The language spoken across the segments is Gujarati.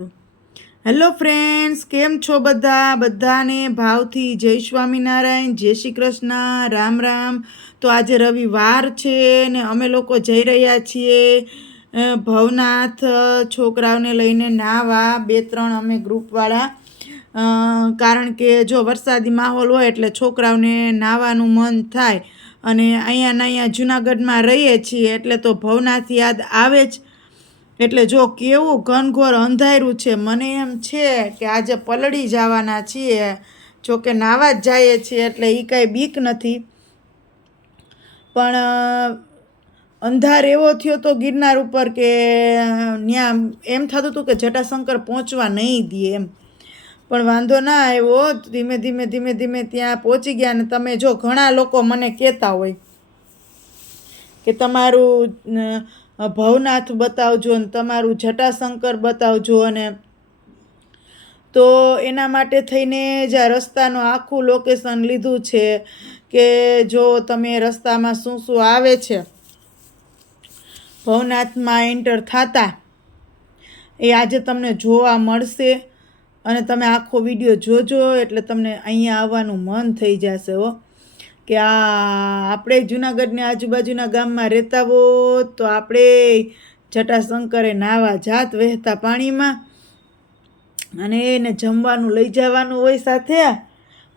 હેલો ફ્રેન્ડ્સ, કેમ છો બધા? બધાને ભાવથી જય સ્વામિનારાયણ, જય શ્રી કૃષ્ણ, રામ રામ. તો આજે રવિવાર છે ને અમે લોકો જઈ રહ્યા છીએ ભવનાથ છોકરાઓને લઈને નાવા, બે ત્રણ અમે ગ્રુપવાળા. કારણ કે જો વરસાદી માહોલ હોય એટલે છોકરાઓને નાવાનું મન થાય. અને અહીંયા ને અહીંયા જુનાગઢમાં રહીએ છીએ એટલે તો ભવનાથ યાદ આવે જ. એટલે જો કેવું ઘનઘોર અંધાર્યું છે, મને એમ છે કે આજે પલળી જવાના છીએ. જો કે નાવા જ જઈએ છીએ એટલે એ કાંઈ બીક નથી. પણ અંધાર એવો થયો તો ગિરનાર ઉપર કે ત્યાં એમ થતું હતું કે જટાશંકર પહોંચવા નહીં દે એમ. પણ વાંધો ના આવ્યો ધીમે ધીમે ધીમે ધીમે ત્યાં પહોંચી ગયા ને તમે જો ઘણા લોકો મને કહેતા હોય કે તમારું ભવનાથ બતાવજો અને તમારું જટાશંકર બતાવજો અને તો એના માટે થઈને જ આ રસ્તાનું આખું લોકેશન લીધું છે કે જો તમે રસ્તામાં શું શું આવે છે. ભવનાથમાં એન્ટર થતા એ આજે તમને જોવા મળશે અને તમે આખો વીડિયો જોજો એટલે તમને અહીંયા આવવાનું મન થઈ જશે હો. કે આ આપણે જુનાગઢની આજુબાજુના ગામમાં રહેતા હો તો આપણે જટાશંકરે નાવા જાત વહેતા પાણીમાં અને એને જમવાનું લઈ જવાનું હોય સાથે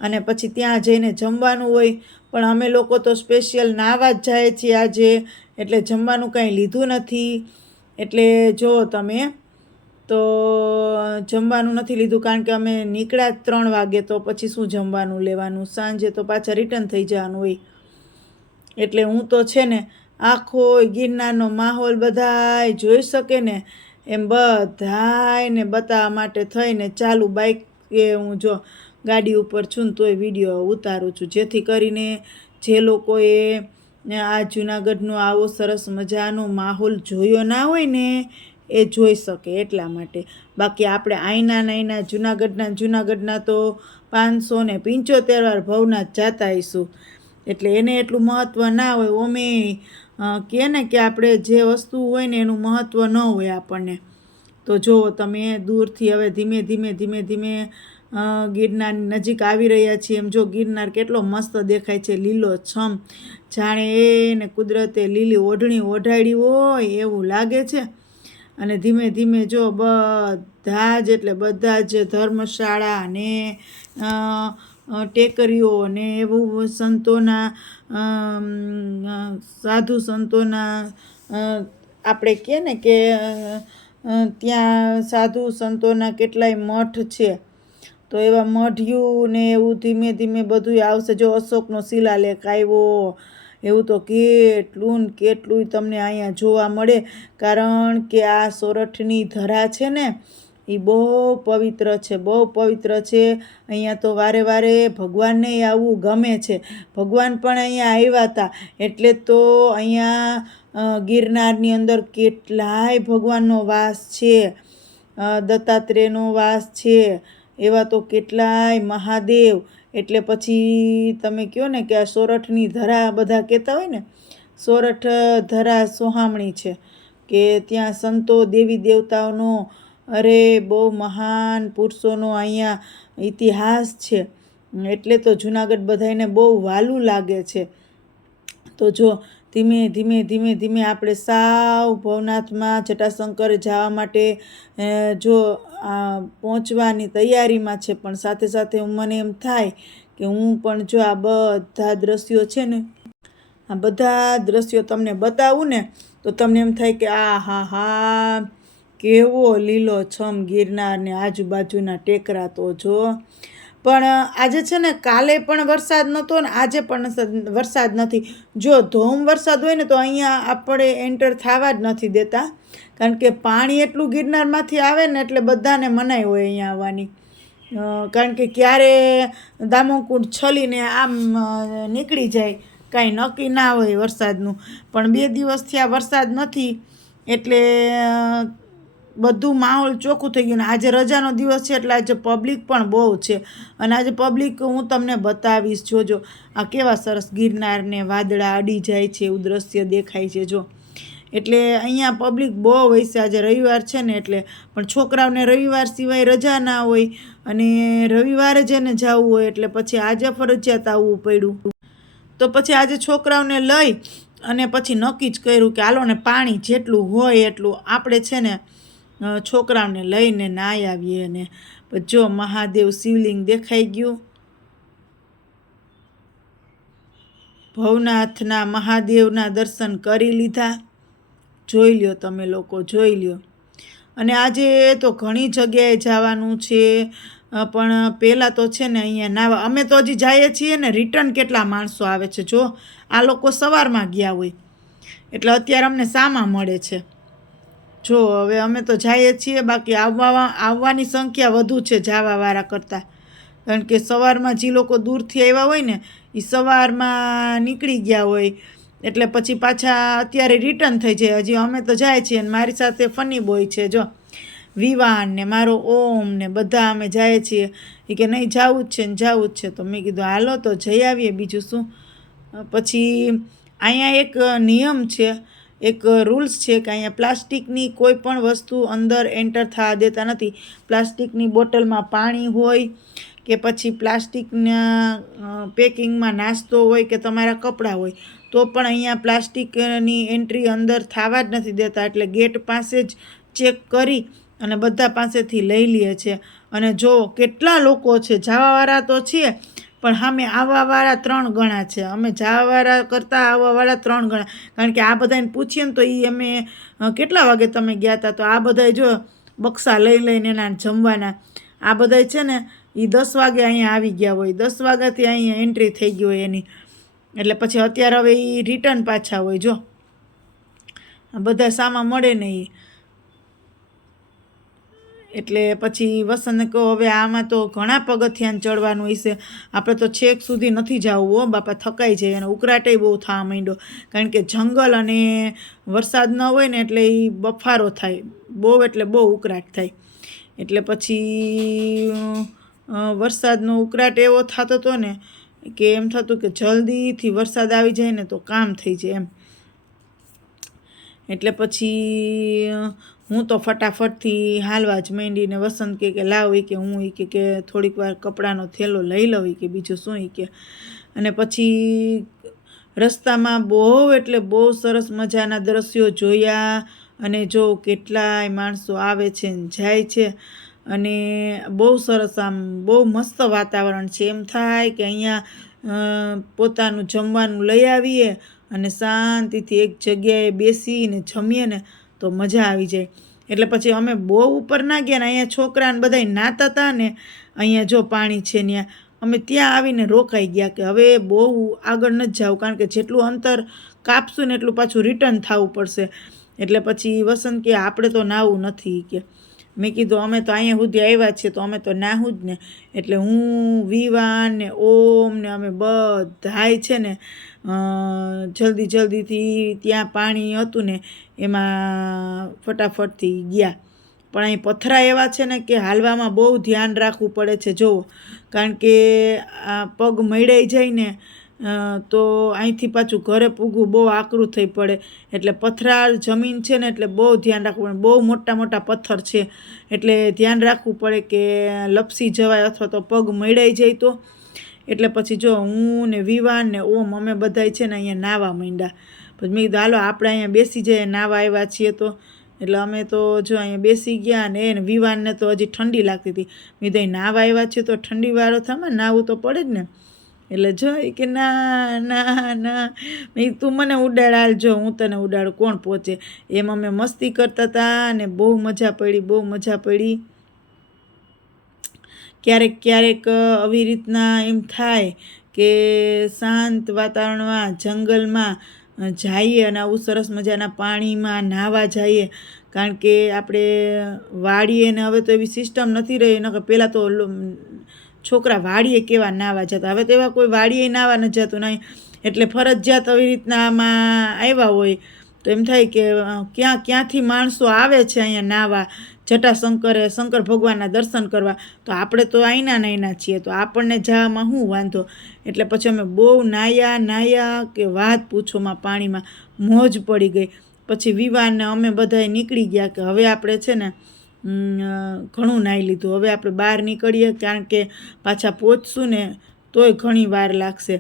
અને પછી ત્યાં જઈને જમવાનું હોય. પણ અમે લોકો તો સ્પેશિયલ નાવા જ જાય છીએ આજે. એટલે જમવાનું કાંઈ લીધું નથી. એટલે જો તમે તો જમવાનું નથી લીધું કારણ કે અમે નીકળ્યા ત્રણ વાગે, તો પછી શું જમવાનું લેવાનું? સાંજે તો પાછા રિટર્ન થઈ જવાનું હોય. એટલે હું તો છે ને, આખો ગિરનારનો માહોલ બધાય જોઈ શકે ને, એમ બધાયને બતાવવા માટે થઈને ચાલુ બાઇક એ હું જો ગાડી ઉપર છું ને તોય વીડિયો ઉતારું છું. જેથી કરીને જે લોકોએ આ જુનાગઢનો આવો સરસ મજાનો માહોલ જોયો ના હોય ને એ જોઈ શકે એટલા માટે. બાકી આપણે આઈના નાઈના જુનાગઢના જુનાગઢના તો પાંચસો ને પંચોતેર વાર ભવનાથ જતા આવીશું. એટલે એને એટલું મહત્ત્વ ના હોય. ઓમે કહે ને કે આપણે જે વસ્તુ હોય ને એનું મહત્ત્વ ન હોય આપણને. તો જુઓ તમે દૂરથી હવે ધીમે ધીમે ધીમે ધીમે ગિરનાર નજીક આવી રહ્યા છીએ. એમ જો ગિરનાર કેટલો મસ્ત દેખાય છે, લીલો છમ. જાણે એને કુદરતે લીલી ઓઢણી ઓઢાડી હોય એવું લાગે છે. અને ધીમે ધીમે જો બધા જ એટલે બધા જ ધર્મશાળા ને અ, અ, ટેકરીઓ અને એવું સંતોના સાધુ સંતોના આપણે કહે ને કે ત્યાં સાધુ સંતોના કેટલાય મઠ છે. તો એવા મઢિયું ને એવું ધીમે ધીમે બધું આવશે. જો અશોકનો શિલાલેખ આવ્યો એવું તો કેટલું ને કેટલું તમને અહીંયા જોવા મળે. કારણ કે આ સોરઠની ધરા છે ને એ બહુ પવિત્ર છે, બહુ પવિત્ર છે. અહીંયા તો વારે વારે ભગવાનને આવવું ગમે છે. ભગવાન પણ અહીંયા આવ્યા હતા. એટલે તો અહીંયા ગિરનારની અંદર કેટલાય ભગવાનનો વાસ છે. દત્તાત્રેયનો વાસ છે. એવા તો કેટલાય મહાદેવ એટલે પછી તમે કહો ને કે આ સોરઠની ધરા બધા કહેતા હોય ને, સોરઠ ધરા સોહામણી છે, કે ત્યાં સંતો દેવી દેવતાઓનો, અરે બહુ મહાન પુરુષોનો અહીંયા ઇતિહાસ છે. એટલે તો જુનાગઢ બધાને બહુ વાલું લાગે છે. તો જો ધીમે ધીમે ધીમે ધીમે આપણે સાવ ભવનાથમાં જટાશંકર જવા માટે જો પહોંચવાની તૈયારીમાં છે, પણ સાથે સાથે મને એમ થાય કે હું પણ જો આ બધા દ્રશ્યો છે ને, આ બધા દ્રશ્યો તમને બતાવું ને, તો તમને એમ થાય કે આ, હા હા, કેવો લીલો છમ ગિરનારને આજુબાજુના ટેકરા તો જો પણ આજે છે ને કાલે પણ વરસાદ નહોતો ને આજે પણ વરસાદ નથી. જો ધોમ વરસાદ હોય ને તો અહીંયા આપણે એન્ટર થવા જ નથી દેતા. કારણ કે પાણી એટલું ગિરનારમાંથી આવે ને એટલે બધાને મનાઈ હોય અહીંયા આવવાની. કારણ કે ક્યારે દામોકુંડ છલીને આમ નીકળી જાય, કાંઈ નક્કી ના હોય વરસાદનું. પણ બે દિવસથી આ વરસાદ નથી. એટલે બધું માહોલ ચોખ્ખું થઈ ગયું ને આજે રજાનો દિવસ છે એટલે આજે પબ્લિક પણ બહુ છે. અને આજે પબ્લિક હું તમને બતાવીશ, જોજો. આ કેવા સરસ ગિરનારને વાદળા અડી જાય છે, એવું દ્રશ્ય દેખાય છે, જો. એટલે અહીંયા પબ્લિક બહુ હોય છે આજે રવિવાર છે ને એટલે પણ છોકરાઓને રવિવાર સિવાય રજા ના હોય અને રવિવારે જ એને જવું હોય એટલે પછી આજે ફરજિયાત આવવું પડ્યું. તો પછી આજે છોકરાઓને લઈ અને પછી નક્કી જ કર્યું કે હાલો ને પાણી જેટલું હોય એટલું આપણે છે ને છોકરાઓને લઈને નાહી આવીએ ને જો મહાદેવ શિવલિંગ દેખાઈ ગયું. ભવનાથના મહાદેવના દર્શન કરી લીધા. જોઈ લ્યો તમે લોકો, જોઈ લ્યો. અને આજે તો ઘણી જગ્યાએ જવાનું છે પણ પહેલાં તો છે ને અહીંયા નાવા, અમે તો હજી જઈએ છીએ ને રિટર્ન કેટલા માણસો આવે છે, જો આ લોકો સવારમાં ગયા હોય. એટલે અત્યારે અમને સામા મળે છે. જો, હવે અમે તો જઈએ છીએ, બાકી આવવા આવવાની સંખ્યા વધુ છે જવાવાળા કરતાં. કારણ કે સવારમાં જે લોકો દૂરથી આવ્યા હોય ને એ સવારમાં નીકળી ગયા હોય. એટલે પછી પાછા અત્યારે રિટર્ન થઈ જાય. હજી અમે તો જાય છીએ અને મારી સાથે ફની બોય છે, જો. વિવાન ને મારો ઓમ ને બધા અમે જાય છીએ. એ કે નહીં, જવું જ છે ને જવું જ છે. તો મેં કીધું, હાલો તો જઈ આવીએ બીજું શું? પછી અહીંયા એક નિયમ છે એક રૂલ્સ છે કે અહીંયા પ્લાસ્ટિકની કોઈ પણ વસ્તુ અંદર એન્ટર થવા દેતા નથી. પ્લાસ્ટિકની બોટલમાં પાણી હોય કે પછી પ્લાસ્ટિકના પેકિંગમાં નાસ્તો હોય કે તમારા કપડાં હોય, તો પણ અહીંયા પ્લાસ્ટિકની એન્ટ્રી અંદર થવા જ નથી દેતા. એટલે ગેટ પાસે જ ચેક કરી અને બધા પાસેથી લઈ લે છે. અને જો કેટલા લોકો છે, જવાવાળા તો છે પણ સામે આવવાવાળા ત્રણ ગણા છે. અમે જવાવાળા કરતાં આવવાવાળા ત્રણ ગણા. કારણ કે આ બધાને પૂછીએ ને તો એ અમે કેટલા વાગે તમે ગયા હતા તો આ બધાય જો બક્સા લઈ લઈને એના જમવાના. આ બધાય છે ને એ દસ વાગે અહીંયા આવી ગયા હોય. દસ વાગ્યાથી અહીંયા એન્ટ્રી થઈ ગઈ હોય એની. એટલે પછી અત્યારે હવે એ રિટર્ન પાછા હોય. જો. બધા સામા મળે ને એ એટલે પછી વસંત કહો, હવે આમાં તો ઘણા પગથિયાને ચડવાનું હશે. આપણે તો છેક સુધી નથી જવું હો, બાપા થકાઈ જાય અને ઉકળાટે બહુ થવા માંડ્યો. કારણ કે જંગલ અને વરસાદ ન હોય ને એટલે એ બફારો થાય. બહુ એટલે બહુ ઉકળાટ થાય. એટલે પછી વરસાદનો ઉકળાટ એવો થતો હતો ને કે એમ થતું કે જલ્દીથી વરસાદ આવી જાય ને તો કામ થઈ જાય એમ. એટલે પછી હું તો ફટાફટથી હાલવા જ માંડીને વસંત કે કે લાવ કે હું એ કે કે થોડીક વાર કપડાનો થેલો લઈ લઉં કે બીજું શું ઈ કે. અને પછી રસ્તામાં બહુ એટલે બહુ સરસ મજાના દ્રશ્યો જોયા અને જો કેટલાય માણસો આવે છે ને જાય છે અને બહુ સરસ આમ બહુ મસ્ત વાતાવરણ છે. એમ થાય કે અહીંયા પોતાનું જમવાનું લઈ આવીએ અને શાંતિથી એક જગ્યાએ બેસીને જમીએ ને તો મજા આવી જાય. એટલે પછી અમે બહુ ઉપર ના ગયા ને, અહીંયા છોકરાને બધાય નાતા હતા ને, અહીંયા જો પાણી છે ત્યાં અમે ત્યાં આવીને રોકાઈ ગયા કે હવે બહુ આગળ નથી જાઉં કારણ કે જેટલું અંતર કાપશું ને એટલું પાછું રિટર્ન થવું પડશે. એટલે પછી વસંત કે આપણે તો નાવું નથી કે મેં કીધું, અમે તો અહીંયા સુધી આવ્યા છીએ તો અમે તો નાહું જ ને. એટલે હું, વિવાન ને ઓમ ને અમે બધાય છે ને જલ્દી જલ્દીથી ત્યાં પાણી હતું ને, એમાં ફટાફટથી ગયા. પણ અહીં પથરા એવા છે ને કે હાલવામાં બહુ ધ્યાન રાખવું પડે છે, જુઓ. કારણ કે આ પગ મળાઈ જાય ને તો અહીંથી પાછું ઘરે પૂગવું બહુ આકરું થઈ પડે. એટલે પથરાળ જમીન છે ને એટલે બહુ ધ્યાન રાખવું પડે. બહુ મોટા મોટા પથ્થર છે. એટલે ધ્યાન રાખવું પડે કે લપસી જવાય અથવા તો પગ મળાઈ જાય તો. એટલે પછી જો હું ને વિવાન ને ઓમ અમે બધાય છે ને અહીંયા નાવા માંડ્યા. પછી મેં કીધું, હાલો, આપણે અહીંયા બેસી જઈએ, નાવા આવ્યા છીએ તો. એટલે અમે તો જો અહીંયા બેસી ગયા ને એને વિવાનને તો હજી ઠંડી લાગતી હતી. મેં કીધું નાવા આવ્યા છીએ તો ઠંડી વાળો થામાં, નાવું તો પડે જ ને. એટલે જો એ કે ના ના ના. તું મને ઉડાડ હાલજો હું તને ઉડાડું, કોણ પહોંચે? એમ અમે મસ્તી કરતા હતા અને બહુ મજા પડી, બહુ મજા પડી. ક્યારેક ક્યારેક આવી રીતના એમ થાય કે શાંત વાતાવરણમાં, જંગલમાં જઈએ અને આવું સરસ મજાના પાણીમાં નાહવા જઈએ. કારણ કે આપણે વાડીએ ને હવે તો એવી સિસ્ટમ નથી રહી. નકર પહેલાં તો છોકરા વાડીએ કેવા નાહવા જતા? હવે તો એવા કોઈ વાડીએ નાહવા ન જતું નહીં. એટલે ફરજિયાત આવી રીતના આમાં આવ્યા હોય તો એમ થાય કે ક્યાં, ક્યાંથી માણસો આવે છે અહીંયા નાહવા જટાશંકરે શંકર ભગવાનના દર્શન કરવા. તો આપણે તો આઈના નાયના છીએ. તો આપણને જવામાં શું વાંધો? એટલે પછી અમે બહુ નાયા નાયા કે વાત પૂછોમાં પાણીમાં. મોજ પડી ગઈ. પછી વિવાહને અમે બધાય નીકળી ગયા કે હવે આપણે છે ને ઘણું નાહી લીધું. હવે આપણે બહાર નીકળીએ કારણ કે પાછા પહોંચશું ને તોય ઘણી વાર લાગશે.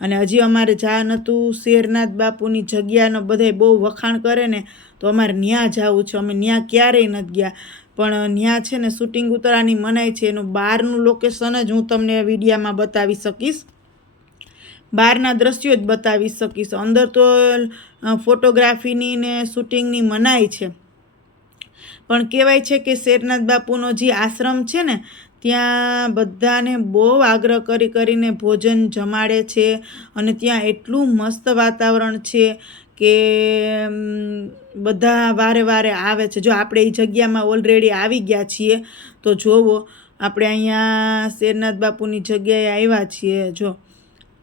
અને હજી અમારે જા નહોતું શેરનાથ બાપુની જગ્યાનો બધાય બહુ વખાણ કરે ને તો અમારે ન્યા જવું છે. અમે ન્યા ક્યારેય નથી ગયા. પણ ન્યા છે ને શૂટિંગ ઉતરાની મનાય છે. એનું બહારનું લોકેશન જ હું તમને વિડીયામાં બતાવી શકીશ. બહારના દ્રશ્યો જ બતાવી શકીશ. અંદર તો ફોટોગ્રાફીની ને શૂટિંગની મનાય છે. પણ કહેવાય છે કે શેરનાથ બાપુનો જે આશ્રમ છે ને, ત્યાં બધાને બહુ આગ્રહ કરી કરીને ભોજન જમાડે છે અને ત્યાં એટલું મસ્ત વાતાવરણ છે કે બધા વારે વારે આવે છે. જો આપણે એ જગ્યામાં ઓલરેડી આવી ગયા છીએ, તો જોવો, આપણે અહીંયા શેરનાથ બાપુની જગ્યાએ આવ્યા છીએ, જો.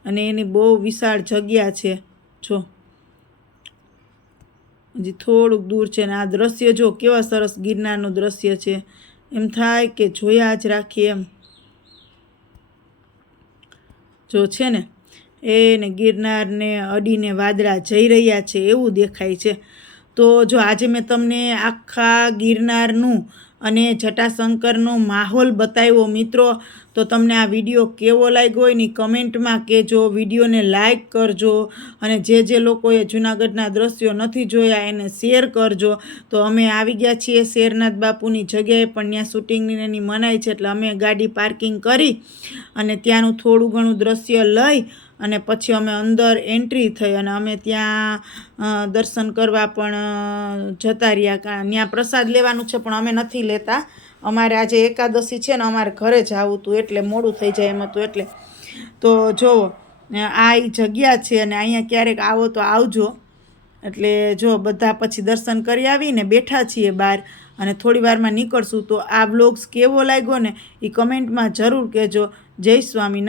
અને એની બહુ વિશાળ જગ્યા છે, જો. હજી થોડુંક દૂર છે ને આ દ્રશ્ય જો કેવા સરસ ગિરનારનું દ્રશ્ય છે. એમ થાય કે જોયા જ રાખીએ એમ. જો છે ને એને ગિરનારને અડીને વાદળા જઈ રહ્યા છે એવું દેખાય છે. તો જો આજે મેં તમને આખા ગિરનારનું અને જટાશંકરનો માહોલ બતાવ્યો, મિત્રો, તો તમને આ વીડિયો કેવો લાગ્યો હોય ને કમેન્ટમાં કહેજો. વિડીયોને લાઈક કરજો અને જે જે લોકોએ જૂનાગઢના દ્રશ્યો નથી જોયા એને શેર કરજો. તો અમે આવી ગયા છીએ શેરનાથ બાપુની જગ્યાએ, પણ ત્યાં શૂટિંગની એની મનાઈ છે એટલે અમે ગાડી પાર્કિંગ કરી અને ત્યાંનું થોડું ઘણું દ્રશ્ય લઈ અને પછી અમે અંદર એન્ટ્રી થઈ અને અમે ત્યાં દર્શન કરવા પણ જતા રહ્યા. કારણ ત્યાં પ્રસાદ લેવાનું છે, પણ અમે નથી લેતા. અમારે આજે એકાદશી છે ને અમારે ઘરે જ આવું હતું એટલે મોડું થઈ જાય એમ હતું એટલે. તો જુઓ આ એ જગ્યા છે અને અહીંયા ક્યારેક આવો તો આવજો. એટલે જો બધા પછી દર્શન કરી આવીને બેઠા છીએ બહાર અને થોડી વારમાં નીકળશું તો આ બ્લોગ્સ કેવો લાગ્યો ને એ કમેન્ટમાં જરૂર કહેજો. જય સ્વામિનારાયણ.